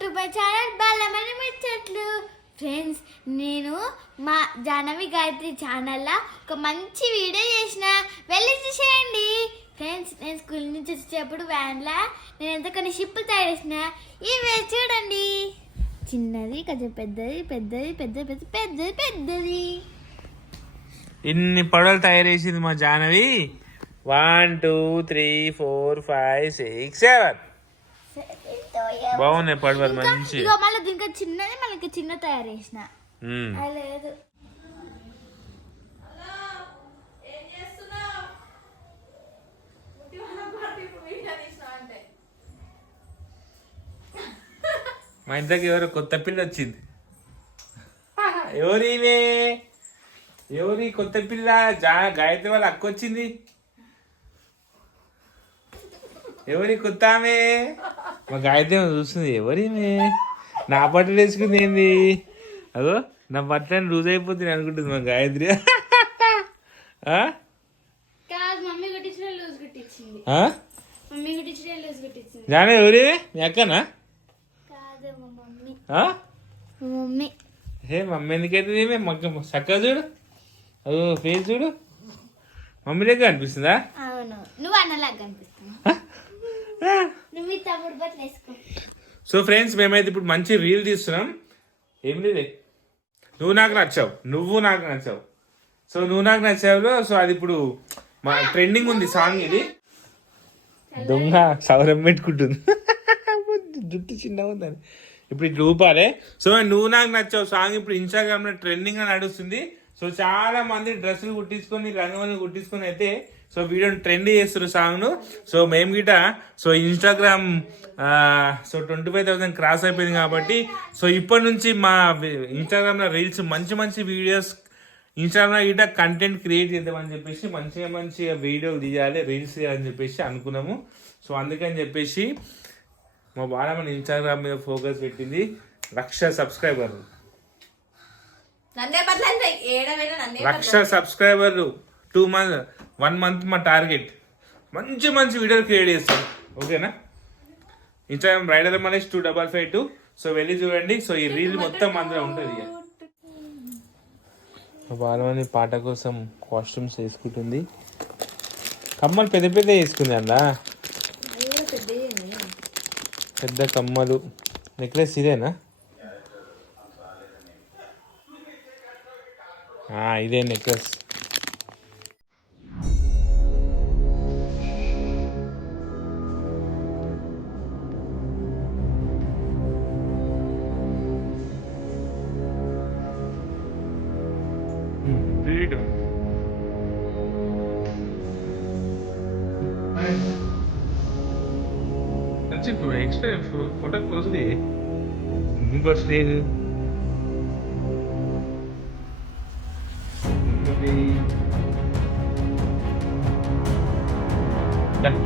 To my channel Balamani ముచ్చట్లు friends నేను మా జానవి గాయత్రి ఛానల్లో ఒక మంచి వీడియో చేసిన. వెళ్ళి చూసేయండి. ఫ్రెండ్స్ నేను స్కూల్ నుంచి వచ్చేటప్పుడు వ్యాన్లో నేను ఎంత కొన్ని షిప్పులు తయారు చేసిన. ఇవే చూడండి. చిన్నది కొంచెం పెద్దది పెద్దది పెద్ద పెద్ద పెద్దది పెద్దది. ఇన్ని పడవలు తయారు చేసింది మా Jahnavi one two three four five six seven బాగున్నాయి పడవలు మంచి. ఇగో మళ్ళీ దీనికి చిన్నది ఇంకా చిన్న తయారు చేసిన. లేదు. మా ఇంట్లోకి ఎవరో కొత్త పిల్ల వచ్చింది. ఎవరివే? ఎవరి కొత్త పిల్ల? జా గాయత్రి వాళ్ళ అక్క వచ్చింది. ఎవరి కొత్త ఆమె? మా గాయత్రి చూస్తుంది. ఎవరిమే నా బట్టలు వేసుకుంది ఏంది? అదో నా బట్టలు లూజ్ అయిపోతుంది అనుకుంటుంది మా గాయత్రి. జానే ఎవరివే? మీ అక్కనా? హే మమ్మీ ఎందుకైతుంది మగ్గ చక్కగా చూడు. అదో ఫేస్ చూడు. మమ్మీ దగ్గర అనిపిస్తుందా నువ్వు అన్నలాగా కనిపిస్తున్నావు. సో ఫ్రెండ్స్ మేమైతే ఇప్పుడు మంచి రీల్ తీస్తున్నాం. ఏం లేదే నువ్వు నాకు నచ్చావు. నువ్వు నాకు నచ్చావు. సో నువ్వు నాకు నచ్చావులో సో అది ఇప్పుడు మా ట్రెండింగ్ ఉంది సాంగ్ ఇది. దొంగ సౌరం పెట్టుకుంటుంది. జుట్టు చిన్నగా ఉందని. ఇప్పుడు ఇట్లా ఊపాలే. సో నువ్వు నాకు నచ్చావు. సాంగ్ ఇప్పుడు ఇన్స్టాగ్రామ్లో ట్రెండింగ్ అని నడుస్తుంది. సో చాలా మంది డ్రెస్సులు కుట్టించుకొని రంగవల్లి కుట్టించుకొని అయితే సో వీడియోని ట్రెండ్ చేస్తారు సాంగ్ను సో మేము గిట so Instagram so twenty five thousand cross అయిపోయింది కాబట్టి సో ఇప్పటి నుంచి మా ఇన్స్టాగ్రామ్లో రీల్స్ మంచి మంచి వీడియోస్ ఇన్స్టాగ్రామ్ గిట కంటెంట్ క్రియేట్ చేద్దామని చెప్పేసి మంచిగా మంచిగా వీడియోలు తీయాలి రీల్స్ చేయాలని చెప్పేసి అనుకున్నాము. సో అందుకని చెప్పేసి మా బాల మన ఇన్స్టాగ్రామ్ మీద ఫోకస్ పెట్టింది. లక్ష సబ్స్క్రైబర్లు లక్ష సబ్స్క్రైబర్లు టూ మంత్ వన్ మంత్ మా టార్గెట్ మంచి మంచి వీడియోలు క్రియేట్ చేస్తాం. ఓకేనా Instagram rider Manish two double five two so వెళ్ళి చూడండి. సో ఈ రీల్ మొత్తం అందులో ఉంటుంది బాలమణి పాట కోసం కాస్ట్యూమ్స్ వేసుకుంటుంది. కమ్మలు పెద్ద పెద్ద వేసుకుంది అందా పెద్ద కమ్మలు. నెక్లెస్ ఇదేనా? ఇదే నెక్లెస్ ఎక్స్ట్రా ఫోటో క్లోజ్ బస్ లేదు.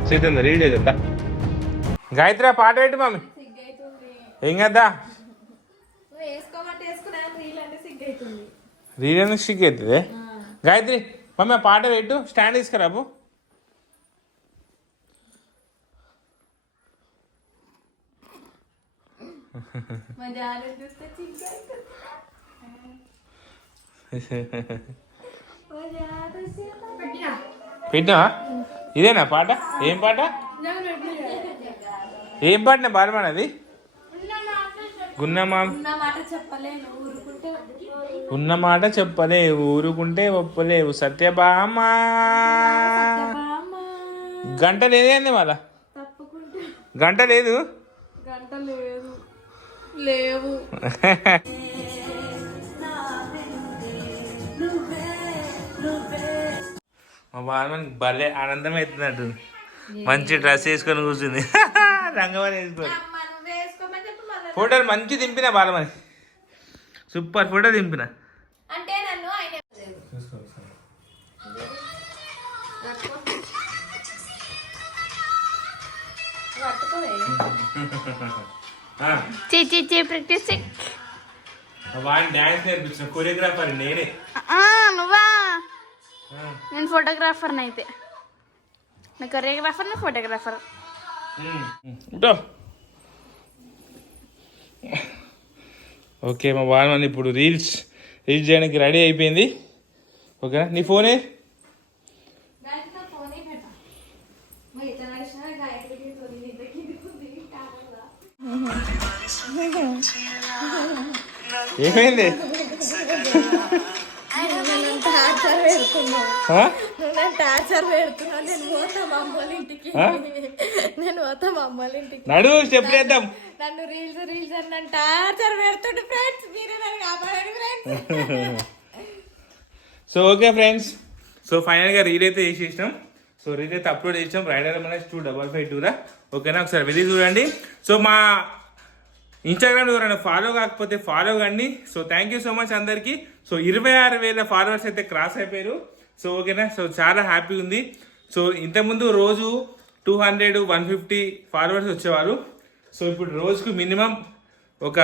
చేద్దా రీడ్ చేద్దా గాయత్రి పాట పెట్టి మమ్మీ? ఏం కదా రీడ్ ఎందుకు స్టిక్ అవుతుంది? గాయత్రి మమ్మీ ఆ పాట పెట్టు. స్టాండ్ తీసుకురాబు మా చూస్తే పెట్టినా ఇదేనా పాట? ఏం పాట? ఏం పాటనే బాలమన్నది గున్నమా ఉన్న మాట చెప్పలేను ఊరుకుంటే ఉన్న మాట చెప్పలే ఊరుకుంటే ఒప్పలేవు. సత్యభామ. బామ్మ గంట లేదేంది మళ్ళా. తప్పుకుంటే గంట లేదు. గంట లేదు. లేవు. మా బాలమని భలే ఆనందం అవుతున్నట్టు మంచి డ్రెస్ వేసుకొని కూర్చుంది. రంగవని వేసుకొని. ఫోటోలు మంచి దింపిన బాలమని సూపర్ ఫోటో దింపిన. పట్టుకోవే చీ చీ చీ ప్రాక్టీస్ వాడిని డాన్స్ నేర్పించిన కొరియోగ్రాఫర్ నేనే. నువ్వా? నేను ఫోటోగ్రాఫర్ని అయితే. నా కొరియోగ్రాఫర్ నా ఫోటోగ్రాఫర్ ఓకే మా బాగా ఇప్పుడు రీల్స్ రీల్స్ చేయడానికి రెడీ అయిపోయింది. ఓకేనా? నీ ఫోనే గాయత్రి ఫోనే పెట్టా మరి ఇట్లా నడిచినా గాయత్రికి తొలి ఇంతకి ఉంది కావాలా ఏమైంది టార్చర్ పెడుతున్నావు ఆ? నేను టార్చర్ పెడుతున్నా నేను పోతా మా అమ్మోళ్ళ ఇంటికి ఆ? నేను పోతా మా అమ్మోళ్ళ ఏమైంది? నడు స్టెప్ వేద్దాం నన్ను రీల్స్ రీల్స్ అని నన్ను టార్చర్ పెడుతుండే ఫ్రెండ్స్ మీరే నన్ను కాపాడండి friends so okay friends. So ఫైనల్గా రీల్ అయితే చేసేసినాం. సో రీల్ అయితే అప్లోడ్ చేసాం rider Manas two double five టూరా? ఓకేనా? ఒకసారి వెళ్ళి చూడండి. సో మా ఇన్స్టాగ్రామ్ ఎవరైనా ఫాలో కాకపోతే ఫాలో కండి. So thank you so much అందరికీ. సో ఇరవై ఆరు వేల ఫాలోవర్స్ అయితే క్రాస్ అయిపోయారు. సో ఓకేనా? సో చాలా హ్యాపీ ఉంది. సో ఇంతకుముందు రోజు two hundred one fifty followers వచ్చేవారు. సో ఇప్పుడు రోజుకు మినిమం ఒక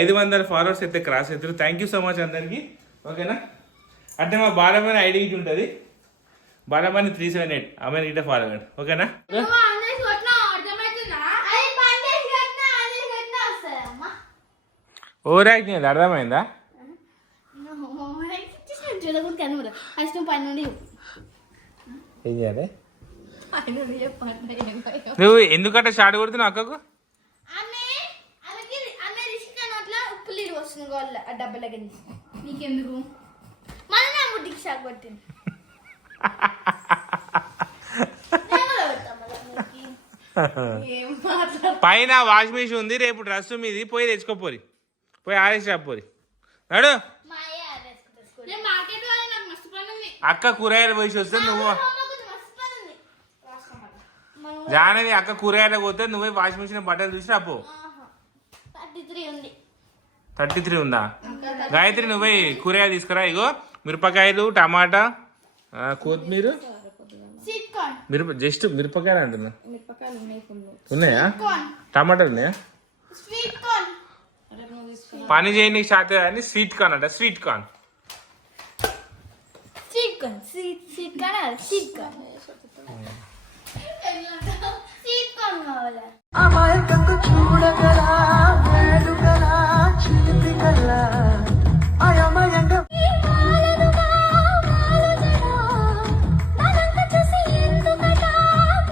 ఐదు వందల ఫాలోవర్స్ అయితే క్రాస్ అవుతారు థ్యాంక్ యూ సో మచ్ అందరికీ. ఓకేనా? అంటే మా బాలమని ఐడి ఉంటుంది. బాలమని త్రీ సెవెన్ ఎయిట్ ఆమె ఇట ఫాలో కండి ఓకేనా నువ్వు అందరికి కొట్టినా అర్థమవుతుందా అది పని చేసి కట్టినా అది కట్టినా వస్తుందమ్మా ఓవర్ యాక్టింగ్ అది అర్థమైందా? ఫస్ట్ పని నుండి. ఏం చేయాలి. నువ్వు ఎందుకంటే షార్ట్ కొడుతున్నావు అక్కకు? నీకెందుకు? బుడ్డికి షాక్ పైన వాష్ మిషన్ ఉంది రేపు డ్రెస్ మీది పోయి తెచ్చుకోపోరి పోయి ఆరేసి రాపోరి నడు. అక్క కూరగాయలు పోసి వస్తే నువ్వు జానవి అక్క కూరగాయలు పోతే నువ్వే వాష్ మిషన్ బట్టలు చూసి రాపో థర్టీ త్రీ ఉంది. గాయత్రి నువ్వే కూరగాయలు తీసుకురా ఇగో మిరపకాయలు టమాటా ఆ, కొత్తిమీర. మిరప జస్ట్ మిరపకాయలు అంటున్నా. మిరపకాయలు ఉన్నాయి టమాటాలు ఉన్నాయా స్వీట్ కార్న్ రేపు నువ్వు తీసుకురా పని చేయడానికి స్టార్ట్ అని స్వీట్ కార్న్ అంట sweet corn. Sweet corn sweet sweet corn sweet corn.